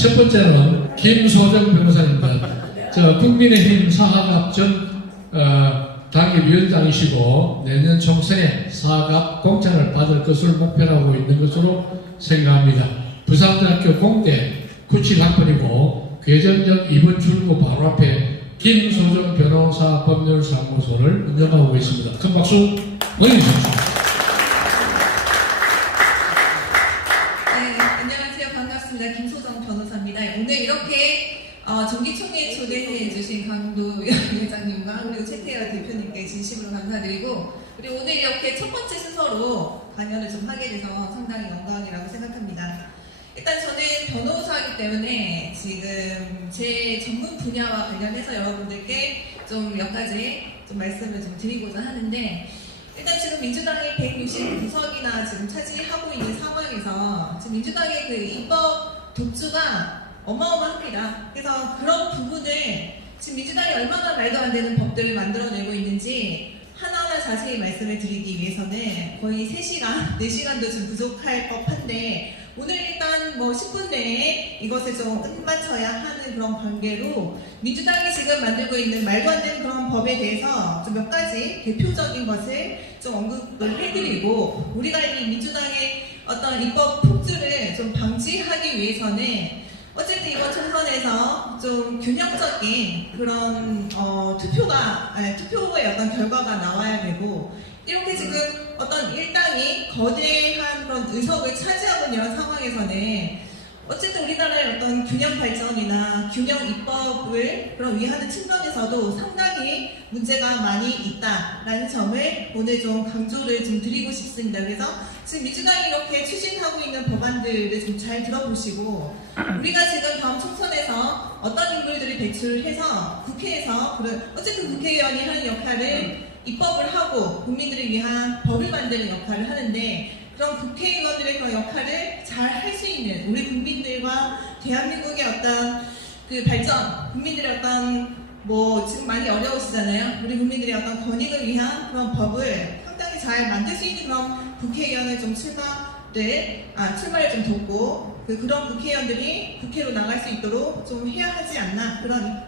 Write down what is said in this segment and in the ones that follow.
첫 번째는 김소정 변호사입니다. 국민의힘 사학압 전 당협위원장이시고 내년 총선에 사학압 공천을 받을 것을 목표로 하고 있는 것으로 생각합니다. 부산대학교 공대 97학번이고 괴전역 2번 출구 바로 앞에 김소정 변호사 법률사무소를 운영하고 있습니다. 큰 박수 보내주십시오. 네, 안녕하세요. 반갑습니다. 김소정 변호사입니다. 오늘 이렇게 정기총회 초대해 주신 강도 회장님과 그리고 최태열 대표님께 진심으로 감사드리고, 그리고 오늘 이렇게 첫 번째 순서로 강연을 좀 하게 돼서 상당히 영광이라고 생각합니다. 일단 저는 변호사이기 때문에 지금 제 전문 분야와 관련해서 여러분들께 좀 몇 가지 좀 말씀을 좀 드리고자 하는데, 일단 지금 민주당이 169석이나 지금 차지하고 있는 상황에서 지금 민주당의 그 입법 독주가 어마어마합니다. 그래서 그런 부분을 지금 민주당이 얼마나 말도 안 되는 법들을 만들어내고 있는지 하나하나 자세히 말씀을 드리기 위해서는 거의 3시간, 4시간도 좀 부족할 법한데, 오늘 일단 10분 내에 이것을 좀 끝마쳐야 하는 그런 관계로 민주당이 지금 만들고 있는 말도 안 되는 그런 법에 대해서 좀 몇 가지 대표적인 것을 좀 언급을 해드리고, 우리가 이 민주당의 어떤 입법 폭주를 좀 방지하기 위해서는 어쨌든 이번 총선에서 좀 균형적인 그런 투표의 어떤 결과가 나와야 되고, 이렇게 지금 어떤 일당이 거대한 그런 의석을 차지하고 있는 상황에서는 어쨌든 우리나라의 어떤 균형 발전이나 균형 입법을 위하는 측면에서도 상당히 문제가 많이 있다라는 점을 오늘 좀 강조를 좀 드리고 싶습니다. 그래서 지금 민주당이 이렇게 추진하고 있는 법안들을 좀 잘 들어보시고, 우리가 지금 다음 총선에서 어떤 인물들을 배출해서 국회에서 어쨌든 국회의원이 하는 역할을 입법을 하고 국민들을 위한 법을 만드는 역할을 하는데, 그런 국회의원들의 그런 역할을 잘 할 수 있는 우리 국민들과 대한민국의 어떤 그 발전, 국민들의 어떤 지금 많이 어려우시잖아요. 우리 국민들의 어떤 권익을 위한 그런 법을 상당히 잘 만들 수 있는 그런 국회의원을 좀 출마를 좀 돕고, 그런 국회의원들이 국회로 나갈 수 있도록 좀 해야 하지 않나, 그런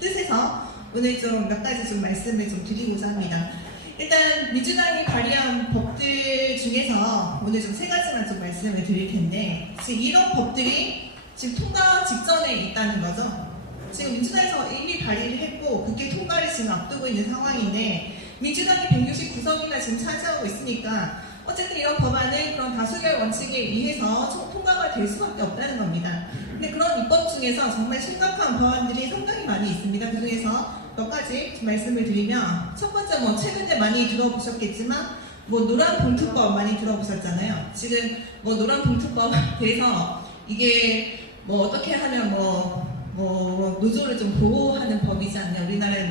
뜻에서 오늘 좀 몇 가지 좀 말씀을 좀 드리고자 합니다. 일단 민주당이 발의한 법들 중에서 오늘 좀 3가지만 좀 말씀을 드릴 텐데, 지금 이런 법들이 지금 통과 직전에 있다는 거죠. 지금 민주당에서 이미 발의를 했고 국회 통과를 지금 앞두고 있는 상황인데, 민주당이 169석이나 지금 차지하고 있으니까 어쨌든 이런 법안은 그런 다수결 원칙에 의해서 통과가 될 수밖에 없다는 겁니다. 근데 그런 입법 중에서 정말 심각한 법안들이 상당히 많이 있습니다. 그 중에서 몇 가지 말씀을 드리면, 첫 번째 최근에 많이 들어보셨겠지만 노란 봉투법 많이 들어보셨잖아요. 지금 노란 봉투법에 대해서 이게 어떻게 하면 노조를 좀 보호하는 법이지 않냐, 우리나라의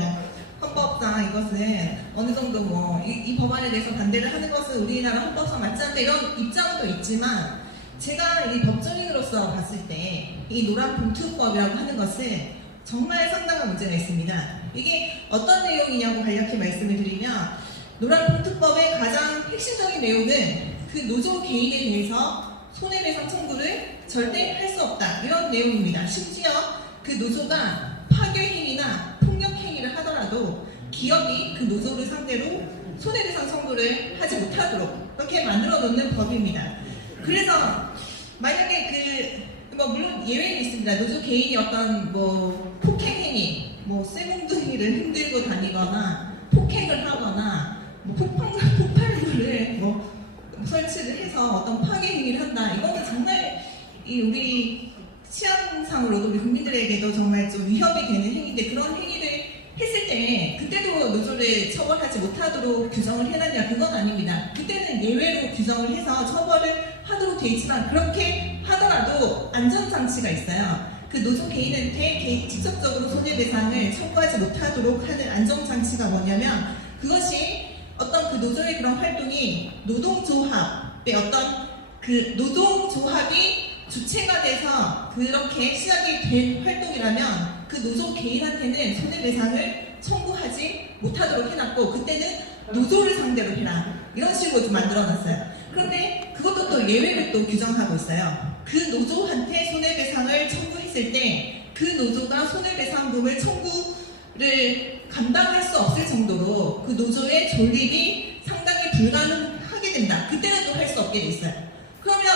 헌법상 이것은 어느 정도 이 법안에 대해서 반대를 하는 것은 우리나라 헌법상 맞지 않다, 이런 입장도 있지만, 제가 이 법조인으로서 봤을 때 이 노란 봉투법이라고 하는 것은 정말 상당한 문제가 있습니다. 이게 어떤 내용이냐고 간략히 말씀을 드리면, 노란 봉투법의 가장 핵심적인 내용은 그 노조 개인에 대해서 손해배상 청구를 절대 할 수 없다, 이런 내용입니다. 심지어 그 노조가 파괴행위나 폭력행위를 하더라도 기업이 그 노조를 상대로 손해배상 청구를 하지 못하도록 그렇게 만들어 놓는 법입니다. 그래서 만약에 물론 예외는 있습니다. 노조 개인이 어떤 폭행행위, 쇠몽둥이를 흔들고 다니거나 폭행을 하거나 폭발물을 설치를 해서 어떤 파괴행위를 한다, 이거는 정말 우리 치안상으로도 우리 국민들에게도 정말 좀 위협이 되는 행위인데, 그런 행위를 했을 때 그때도 노조를 처벌하지 못하도록 규정을 해놨냐, 그건 아닙니다. 그때는 예외로 규정을 해서 처벌을 하도록 돼 있지만, 그렇게 하더라도 안전장치가 있어요. 그 노조 개인한테 직접적으로 손해배상을 청구하지 못하도록 하는 안전장치가 뭐냐면, 그것이 어떤 그 노조의 그런 활동이 노동조합의 어떤 그 노동조합이 주체가 돼서 그렇게 시작이 된 활동이라면 그 노조 개인한테는 손해배상을 청구하지 못하도록 해놨고, 그때는 노조를 상대로 해라, 이런 식으로 좀 만들어놨어요. 그런데 그것도 또 예외를 또 규정하고 있어요. 그 노조한테 손해배상을 했을 때 그 노조가 손해배상금을 청구를 감당할 수 없을 정도로 그 노조의 존립이 상당히 불가능하게 된다. 그때는 또 할 수 없게 돼 있어요. 그러면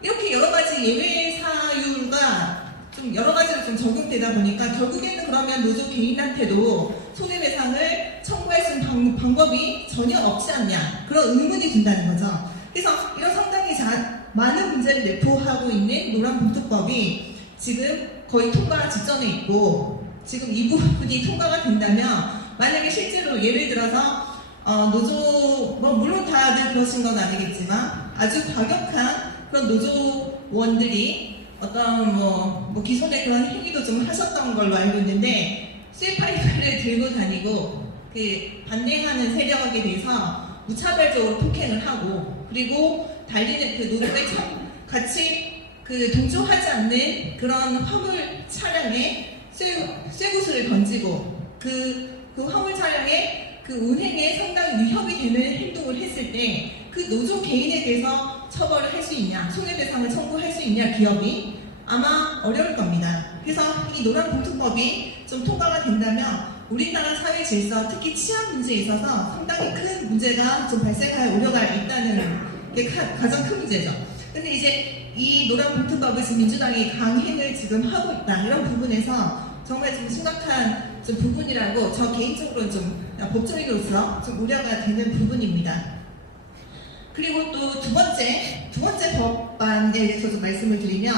이렇게 여러 가지 예외 사유가 좀 여러 가지로 좀 적용되다 보니까 결국에는 그러면 노조 개인한테도 손해배상을 청구할 수 있는 방법이 전혀 없지 않냐, 그런 의문이 든다는 거죠. 그래서 이런 상당히 많은 문제를 내포하고 있는 노란봉투법이 지금 거의 통과 직전에 있고, 지금 이 부분이 통과가 된다면 만약에 실제로 예를 들어서 노조, 물론 다들 그러신 건 아니겠지만 아주 과격한 그런 노조원들이 어떤 기존에 그런 행위도 좀 하셨던 걸로 알고 있는데, 쇠파이프를 들고 다니고 그 반대하는 세력에 대해서 무차별적으로 폭행을 하고, 그리고 달리는 그 노조에 같이 그 동조하지 않는 그런 화물 차량에 쇠구슬을 던지고 그 화물 차량의 그 운행에 상당히 위협이 되는 행동을 했을 때 그 노조 개인에 대해서 처벌을 할 수 있냐, 손해배상을 청구할 수 있냐, 기업이 아마 어려울 겁니다. 그래서 이 노란봉투법이 좀 통과가 된다면 우리나라 사회 질서, 특히 치안 문제에 있어서 상당히 큰 문제가 좀 발생할 우려가 있다는 게 가장 큰 문제죠. 근데 이제 이 노란봉투법을 지금 민주당이 강행을 지금 하고 있다, 이런 부분에서 정말 좀 심각한 좀 부분이라고 저 개인적으로 좀 법조인으로서 좀 우려가 되는 부분입니다. 그리고 또 두 번째 법안에 대해서 좀 말씀을 드리면,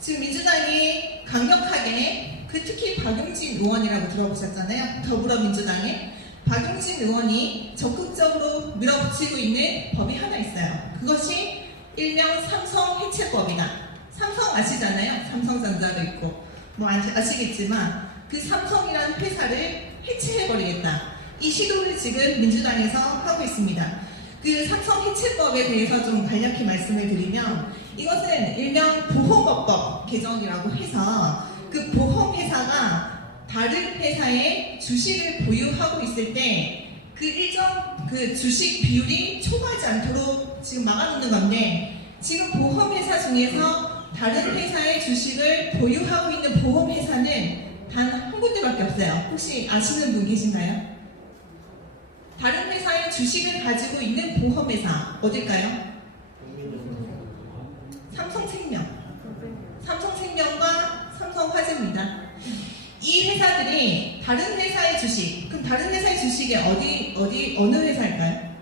지금 민주당이 강력하게 특히 박용진 의원이라고 들어보셨잖아요. 더불어민주당의 박용진 의원이 적극적으로 밀어붙이고 있는 법이 하나 있어요. 그것이 일명 삼성 해체법이다. 삼성 아시잖아요. 삼성전자도 있고 아시겠지만 그 삼성이라는 회사를 해체해버리겠다. 이 시도를 지금 민주당에서 하고 있습니다. 그 삼성 해체법에 대해서 좀 간략히 말씀을 드리면, 이것은 일명 보험업법 개정이라고 해서 그 보험회사가 다른 회사의 주식을 보유하고 있을 때 그 일정 그 주식 비율이 초과하지 않도록 지금 막아놓는 건데, 지금 보험회사 중에서 다른 회사의 주식을 보유하고 있는 보험회사는 단 한 군데밖에 없어요. 혹시 아시는 분 계신가요? 다른 회사의 주식을 가지고 있는 보험회사 어딜까요? 삼성생명과 삼성화재입니다. 이 회사들이 다른 회사의 주식, 그럼 다른 회사의 주식이 어느 회사일까요?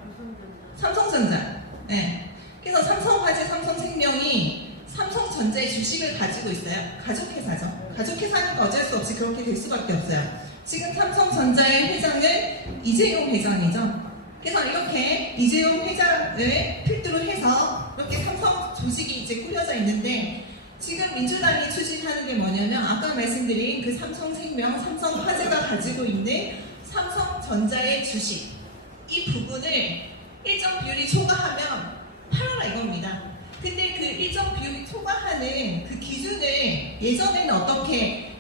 삼성전자. 네. 그래서 삼성화재, 삼성생명이 삼성전자의 주식을 가지고 있어요. 가족회사죠. 가족회사니까 어쩔 수 없이 그렇게 될 수밖에 없어요. 지금 삼성전자의 회장은 이재용 회장이죠. 그래서 이렇게 이재용 회장을 필두로 해서 이렇게 삼성 조직이 이제 꾸려져 있는데, 지금 민주당이 추진하는 게 뭐냐면 아까 말씀드린 그 삼성생명, 삼성화재가 가지고 있는 삼성전자의 주식, 이 부분을 일정 비율이 초과하면 팔아라 이겁니다. 근데 그 일정 비율이 초과하는 그 기준을 예전에는 어떻게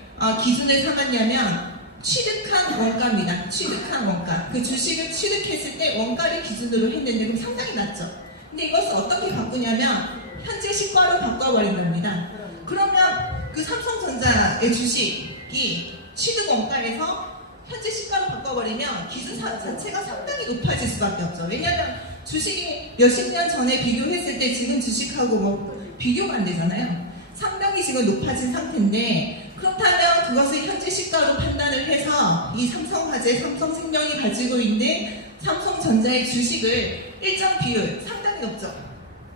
기준을 삼았냐면 취득한 원가입니다. 취득한 원가. 그 주식을 취득했을 때 원가를 기준으로 했는데 그럼 상당히 낮죠. 근데 이것을 어떻게 바꾸냐면 현재 시가로 바꿔버린 겁니다. 그러면 그 삼성전자의 주식이 취득 원가에서 현재 시가로 바꿔버리면 기준 자체가 상당히 높아질 수밖에 없죠. 왜냐하면 주식이 몇십 년 전에 비교했을 때 지금 주식하고 비교가 안 되잖아요. 상당히 지금 높아진 상태인데, 그렇다면 그것을 현재 시가로 판단을 해서 이 삼성화재, 삼성생명이 가지고 있는 삼성전자의 주식을 일정 비율, 상당히 높죠.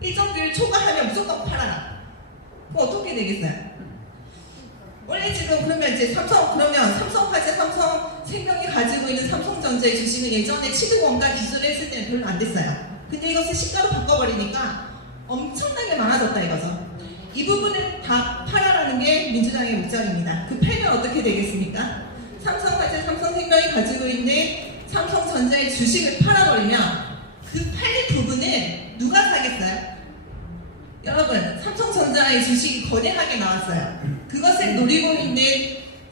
일정 비율 초과하면 무조건 팔아라. 그럼 어떻게 되겠어요? 원래 지금 그러면 이제 삼성화재, 삼성생명이 가지고 있는 삼성전자의 주식은 예전에 취득 원가 기준을 했을 때는 별로 안 됐어요. 근데 이것을 시가로 바꿔버리니까 엄청나게 많아졌다 이거죠. 이 부분을 다 팔아라는 게 민주당의 목적입니다. 그 팔면 어떻게 되겠습니까? 삼성화재, 삼성생명이 가지고 있는 삼성전자의 주식을 팔아버리면 그 팔린 부분은 누가 사겠어요? 여러분, 삼성전자의 주식이 거대하게 나왔어요. 그것을 노리고 있는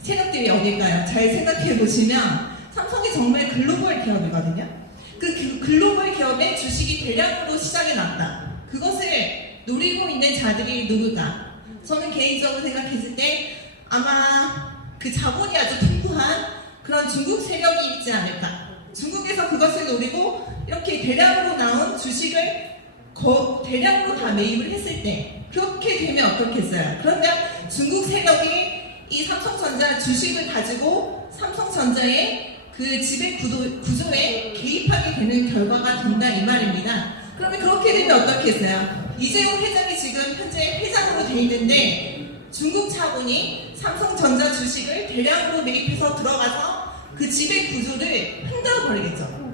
세력들이 어딜까요? 잘 생각해 보시면 삼성이 정말 글로벌 기업이거든요. 그 글로벌 기업의 주식이 대량으로 시장에 났다. 그것을 노리고 있는 자들이 누굴까? 저는 개인적으로 생각했을 때 아마 그 자본이 아주 풍부한 그런 중국 세력이 있지 않을까. 중국에서 그것을 노리고 이렇게 대량으로 나온 주식을 대량으로 다 매입을 했을 때 그렇게 되면 어떻겠어요? 그러면 중국 세력이 이 삼성전자 주식을 가지고 삼성전자의 그 지배 구조에 개입하게 되는 결과가 된다 이 말입니다. 그러면 그렇게 되면 어떻겠어요? 이재용 회장이 지금 현재 회장으로 돼 있는데 중국 자본이 삼성전자 주식을 대량으로 매입해서 들어가서 그 지배 구조를 흔들어 버리겠죠.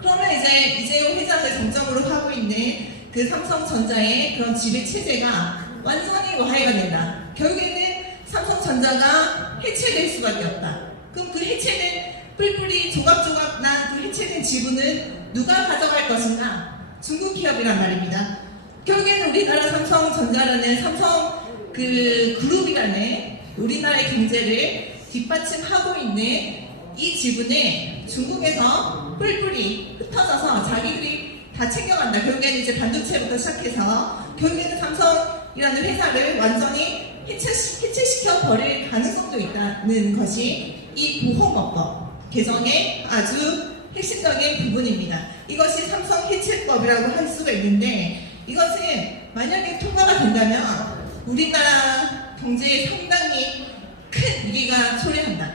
그러면 이제 이재용 회장을 정점으로 하고 있는 그 삼성전자의 그런 지배 체제가 완전히 와해가 된다. 결국에는 삼성전자가 해체될 수밖에 없다. 그럼 그 해체된 뿔뿔이 조각조각 난 그 해체된 지분은 누가 가져갈 것인가? 중국 기업이란 말입니다. 결국에는 우리나라 삼성전자라는 삼성 그 그룹이라는 우리나라의 경제를 뒷받침하고 있는 이 지분에 중국에서 뿔뿔이 흩어져서 자기들이 다 챙겨간다. 결국에는 이제 반도체부터 시작해서 결국에는 삼성이라는 회사를 완전히 해체시켜 버릴 가능성도 있다는 것이 이 보호법법 개정의 아주 핵심적인 부분입니다. 이것이 삼성 해체법이라고 할 수가 있는데 이것은 만약에 통과가 된다면 우리나라 경제에 상당히 큰 위기가 초래한다.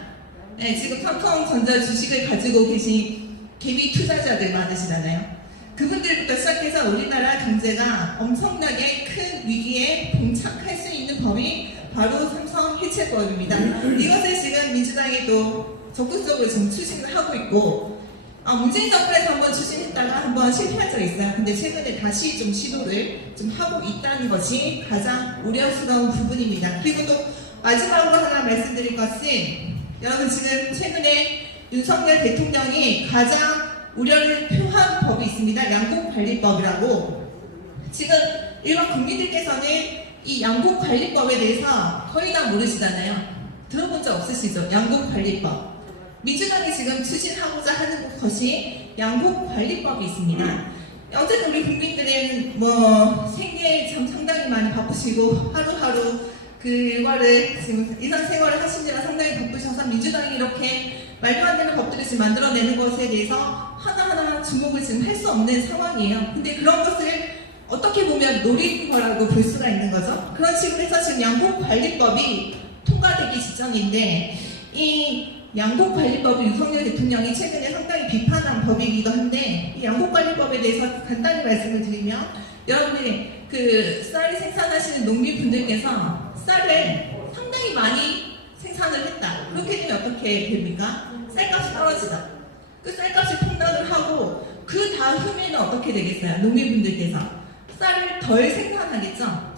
네, 지금 삼성전자 주식을 가지고 계신 개미 투자자들 많으시잖아요. 그분들부터 시작해서 우리나라 경제가 엄청나게 큰 위기에 봉착할 수 있는 법이 바로 삼성 해체법입니다. 이것을 지금 민주당이 또 적극적으로 지금 추진을 하고 있고 문재인 정권에서 한번 추진했다가 한번 실패한 적이 있어요. 근데 최근에 다시 좀 시도를 좀 하고 있다는 것이 가장 우려스러운 부분입니다. 그리고 또 마지막으로 하나 말씀드릴 것은 여러분 지금 최근에 윤석열 대통령이 가장 우려를 표한 법이 있습니다. 양국관리법이라고. 지금 일반 국민들께서는 이 양국관리법에 대해서 거의 다 모르시잖아요. 들어본 적 없으시죠? 양국관리법. 민주당이 지금 추진하고자 하는 것이 양국관리법이 있습니다. 어쨌든 우리 국민들은 생계에 참 상당히 많이 바쁘시고 하루하루 그 일과를 지금 일상생활을 하시느라 상당히 바쁘셔서 민주당이 이렇게 말도 안 되는 법들을 지금 만들어내는 것에 대해서 하나하나 주목을 지금 할 수 없는 상황이에요. 근데 그런 것을 어떻게 보면 노리는 거라고 볼 수가 있는 거죠. 그런 식으로 해서 지금 양국관리법이 통과되기 직전인데 이 양국관리법을 윤석열 대통령이 최근에 상당히 비판한 법이기도 한데 이 양국관리법에 대해서 간단히 말씀을 드리면 여러분들이 그 쌀 생산하시는 농민분들께서 쌀을 상당히 많이 생산을 했다. 그렇게 되면 어떻게 됩니까? 쌀값이 떨어지죠. 그 쌀값이 폭락을 하고 그 다음에는 어떻게 되겠어요? 농민분들께서 쌀을 덜 생산하겠죠.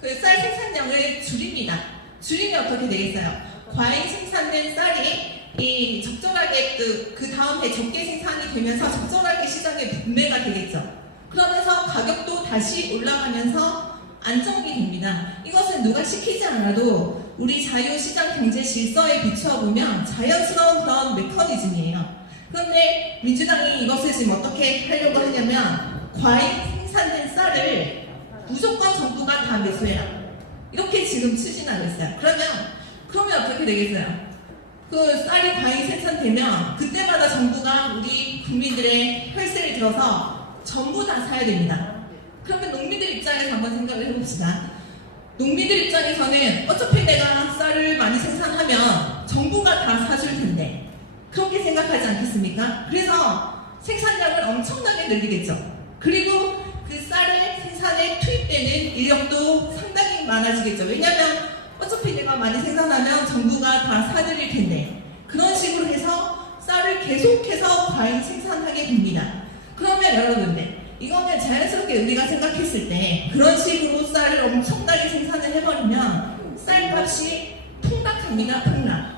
그 쌀 생산량을 줄입니다. 줄이면 어떻게 되겠어요? 과잉 생산된 쌀이 적절하게 그 다음 해 적게 생산이 되면서 적절하게 시장에 분배가 되겠죠. 그러면서 가격도 다시 올라가면서 안정이 됩니다. 이것은 누가 시키지 않아도 우리 자유시장 경제 질서에 비추어보면 자연스러운 그런 메커니즘이에요. 그런데 민주당이 이것을 지금 어떻게 하려고 하냐면 과잉 생산된 쌀을 무조건 정부가 다 매수해라. 이렇게 지금 추진하고 있어요. 그러면 어떻게 되겠어요? 그 쌀이 과잉 생산되면 그때마다 정부가 우리 국민들의 혈세를 들어서 전부 다 사야 됩니다. 그러면 농민들 입장에서 한번 생각을 해봅시다. 농민들 입장에서는 어차피 내가 쌀을 많이 생산하면 정부가 다 사줄 텐데 그렇게 생각하지 않겠습니까? 그래서 생산량을 엄청나게 늘리겠죠. 그리고 그 쌀을 생산에 투입되는 인력도 상당히 많아지겠죠. 왜냐하면 어차피 내가 많이 생산하면 정부가 다 사드릴 텐데 그런 식으로 해서 쌀을 계속해서 과잉 생산하게 됩니다. 그러면 여러분들 이거는 자연스럽게 우리가 생각했을 때 그런 식으로 쌀을 엄청나게 생산을 해버리면 쌀값이 폭락합니다. 폭락.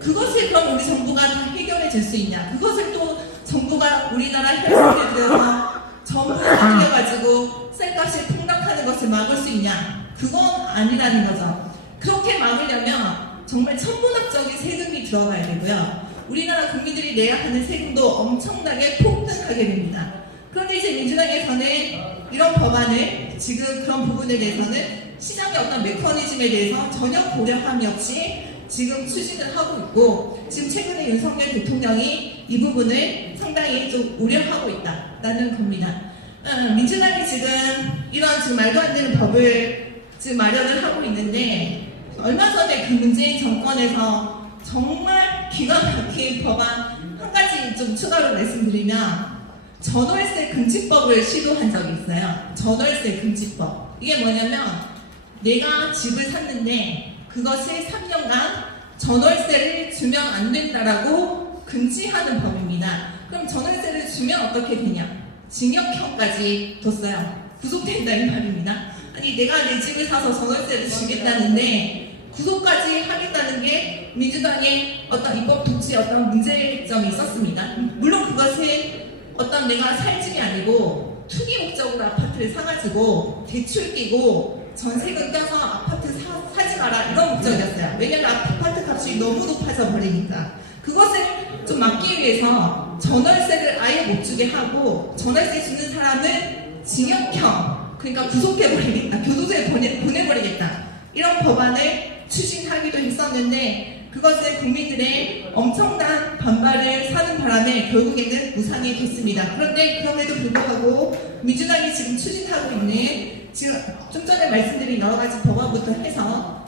그것을 그럼 우리 정부가 다 해결해 줄 수 있냐? 그것을 또 정부가 우리나라 혈세를 들여서 전부 다 해가지고 쌀값이 폭락하는 것을 막을 수 있냐? 그건 아니라는 거죠. 그렇게 막으려면 정말 천문학적인 세금이 들어가야 되고요. 우리나라 국민들이 내야 하는 세금도 엄청나게 폭등하게 됩니다. 그런데 이제 민주당에서는 이런 법안을 지금 그런 부분에 대해서는 시장의 어떤 메커니즘에 대해서 전혀 고려함이 없이 지금 추진을 하고 있고, 지금 최근에 윤석열 대통령이 이 부분을 상당히 좀 우려하고 있다라는 겁니다. 민주당이 지금 이런 지금 말도 안 되는 법을 지금 마련을 하고 있는데, 얼마 전에 그 문재인 정권에서 정말 기가 막힌 법안 한 가지 좀 추가로 말씀드리면, 전월세 금지법을 시도한 적이 있어요. 전월세 금지법. 이게 뭐냐면, 내가 집을 샀는데 그것을 3년간 전월세를 주면 안 된다라고 금지하는 법입니다. 그럼 전월세를 주면 어떻게 되냐? 징역형까지 뒀어요. 구속된다 이 말입니다. 아니, 내가 내 집을 사서 전월세를 주겠다는데 구속까지 하겠다는 게 민주당의 어떤 입법 독지의 어떤 문제점이 있었습니다. 물론 그것은 어떤 내가 살 집이 아니고 투기 목적으로 아파트를 사가지고 대출 끼고 전세금 껴서 아파트 사지 마라 이런 목적이었어요. 왜냐면 아파트 값이 너무 높아져 버리니까. 그것을 좀 막기 위해서 전월세를 아예 못 주게 하고, 전월세 주는 사람은 징역형, 그러니까 구속해버리겠다, 교도소에 보내버리겠다, 이런 법안을 추진하기도 했었는데, 그것을 국민들의 엄청난 반발을 사는 바람에 결국에는 무산이 됐습니다. 그런데 그럼에도 불구하고 민주당이 지금 추진하고 있는, 지금 좀 전에 말씀드린 여러 가지 법안부터 해서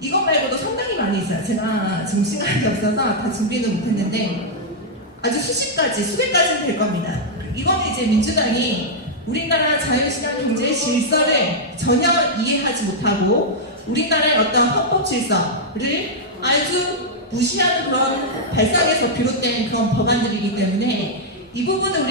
이것 말고도 상당히 많이 있어요. 제가 지금 시간이 없어서 다 준비는 못했는데 아주 수십 가지, 수백 가지는 될 겁니다. 이거는 이제 민주당이 우리나라 자유시장 경제의 질서를 전혀 이해하지 못하고 우리나라의 어떤 헌법 질서를 아주 무시하는 그런 발상에서 비롯된 그런 법안들이기 때문에, 이 부분은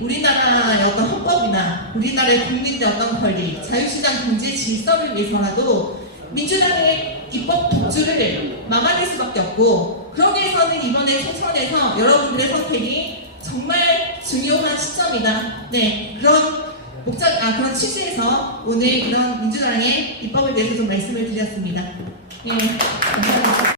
우리나라의 어떤 헌법이나 우리나라의 국민들의 어떤 권리, 자유시장 경제 질서를 위해서라도 민주당의 입법 독주를 막아낼 수밖에 없고, 그러기 위해서는 이번에 총선에서 여러분들의 선택이 정말 중요한 시점이다. 네, 그런 취지에서 오늘 이런 민주당의 입법에 대해서 좀 말씀을 드렸습니다. 예, 감사합니다.